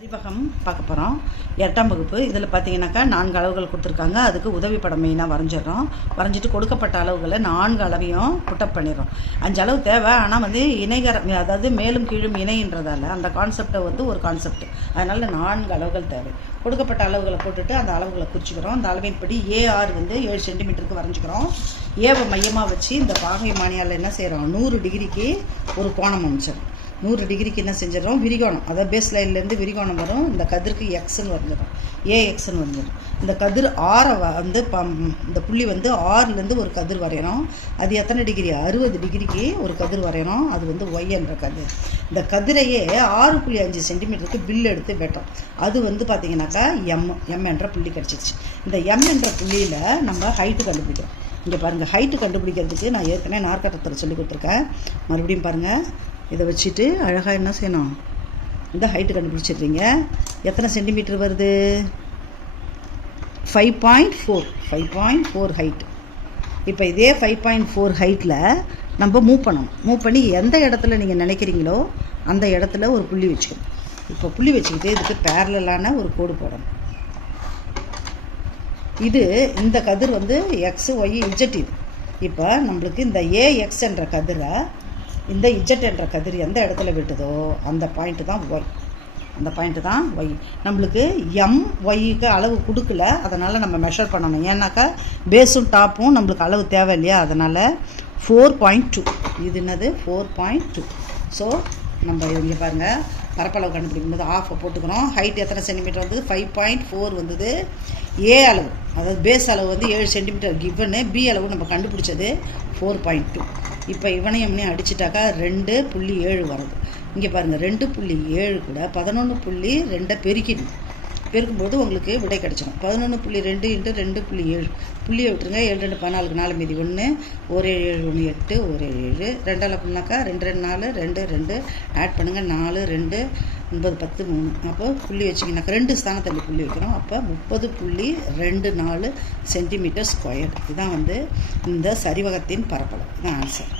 சரிவகம் பார்க்க போகிறோம். 8ஆம் வகுப்பு. இதில் பார்த்தீங்கன்னாக்கா 4 அளவுகள் கொடுத்துருக்காங்க. அதுக்கு உதவி படம் மெயினாக வரைஞ்சிடறோம். வரைஞ்சிட்டு கொடுக்கப்பட்ட அளவுகளை 4 அளவையும் புட்டப் பண்ணிடுறோம். 5 அளவு தேவை. ஆனால் அதாவது மேலும் கீழும் இணைன்றதால அந்த கான்செப்டை ஒரு கான்செப்ட். அதனால் 4 அளவுகள் தேவை. கொடுக்கப்பட்ட அளவுகளை போட்டுட்டு அந்த அளவுகளை குறிச்சிக்கிறோம். அந்த அளவின்படி ஏஆர் 7 சென்டிமீட்டருக்கு வரைஞ்சிக்கிறோம். ஏவை மையமாக வச்சு இந்த பாகை மானியால் என்ன செய்கிறோம், 100 டிகிரிக்கு ஒரு கோணம் அமைச்சிடும். 100 டிகிரிக்கு என்ன செஞ்சிடறோம், விரிகோணம், அதாவது பேஸ் லைன்லேருந்து விரிகோணம் வரும். இந்த கதிருக்கு எக்ஸ்ன்னு வந்துடும், ஏஎக்ஸ்ன்னு வந்துடும். இந்த கதிர் ஆரை இந்த புள்ளி ஆறுலேருந்து ஒரு கதிர் வரையணும். அது எத்தனை டிகிரி, 60 டிகிரிக்கு ஒரு கதிர் வரையணும். அது ஒய் என்ற கதிர். இந்த கதிரையே 6.5 சென்டிமீட்டருக்கு பில் எடுத்து வெட்டோம். அது பார்த்திங்கனாக்கா எம் என்ற புள்ளி கிடச்சிச்சு. இந்த எம் என்ற புள்ளியில் நம்ம ஹைட்டு கண்டுபிடிக்கிறோம். இங்கே பாருங்கள், ஹைட்டு கண்டுபிடிக்கிறதுக்கு நான் ஏற்கனவே நாற்கட்டத்தில் சொல்லி கொடுத்துருக்கேன். மறுபடியும் பாருங்கள், இதை வச்சுட்டு அழகாக என்ன செய்யணும், இந்த ஹைட்டு கண்டுபிடிச்சிடுறீங்க. எத்தனை சென்டிமீட்டர் வருது, 5.4 ஹைட்டு. இப்போ இதே 5.4 ஹைட்டில் நம்ம மூவ் பண்ணணும். மூவ் பண்ணி எந்த இடத்துல நீங்கள் நினைக்கிறீங்களோ அந்த இடத்துல ஒரு புள்ளி வச்சுக்கணும். இப்போ புள்ளி வச்சுக்கிட்டு இதுக்கு பேரலான ஒரு கோடு போடணும். இந்த கதிர் எக்ஸ் ஒய் இஜெட். இது இப்போ நம்மளுக்கு இந்த ஏஎக்ஸ் என்ற கதிரை இந்த இஜெட் என்ற கதிர் எந்த இடத்துல விட்டுதோ அந்த பாயிண்ட்டு தான் ஒய். அந்த பாயிண்ட்டு தான் ஒய். நம்மளுக்கு எம் ஒய்க்கு அளவு கொடுக்கல, அதனால் நம்ம மெஷர் பண்ணணும். ஏன்னாக்கா பேஸும் டாப்பும் நம்மளுக்கு அளவு தேவை இல்லையா, அதனால் 4.2. இது என்னது, 4.2. ஸோ நம்ம இங்கே பாருங்கள், பரப்பளவு கண்டுபிடிக்கும் போது ஆஃபை போட்டுக்கிறோம். ஹைட் எத்தனை சென்டிமீட்டர் வந்தது, 5.4 வந்தது. ஏ அளவு, அதாவது பேஸ் அளவு 7 சென்டிமீட்டர் கிவனு. பி அளவு நம்ம கண்டுபிடிச்சது 4.2. இப்போ இவனையும் அடிச்சிட்டாக்கா 2.7 வருது. இங்கே பாருங்கள், 2.7 கூட 11.2 பெருக்கிடும். பெருக்கும்போது உங்களுக்கு விடை கிடச்சிடும். 11.2 × 2.7. புள்ளியை விட்டுருங்க. 7 2 14, 4 மீதி 1, 1 7 1 8, 1 7 2 அப்படின்னாக்கா 2 2 4 2 2 ஆட் பண்ணுங்கள், 4 2 9 10 3. அப்போ புள்ளி வச்சிங்கனாக்கா 2 ஸ்தானத்தள்ளி புள்ளி வைக்கிறோம். அப்போ 30.24 சென்டிமீட்டர் ஸ்கொயர். இதுதான் இந்த சரிவகத்தின் பரப்பளவு. இதுதான் ஆன்சர்.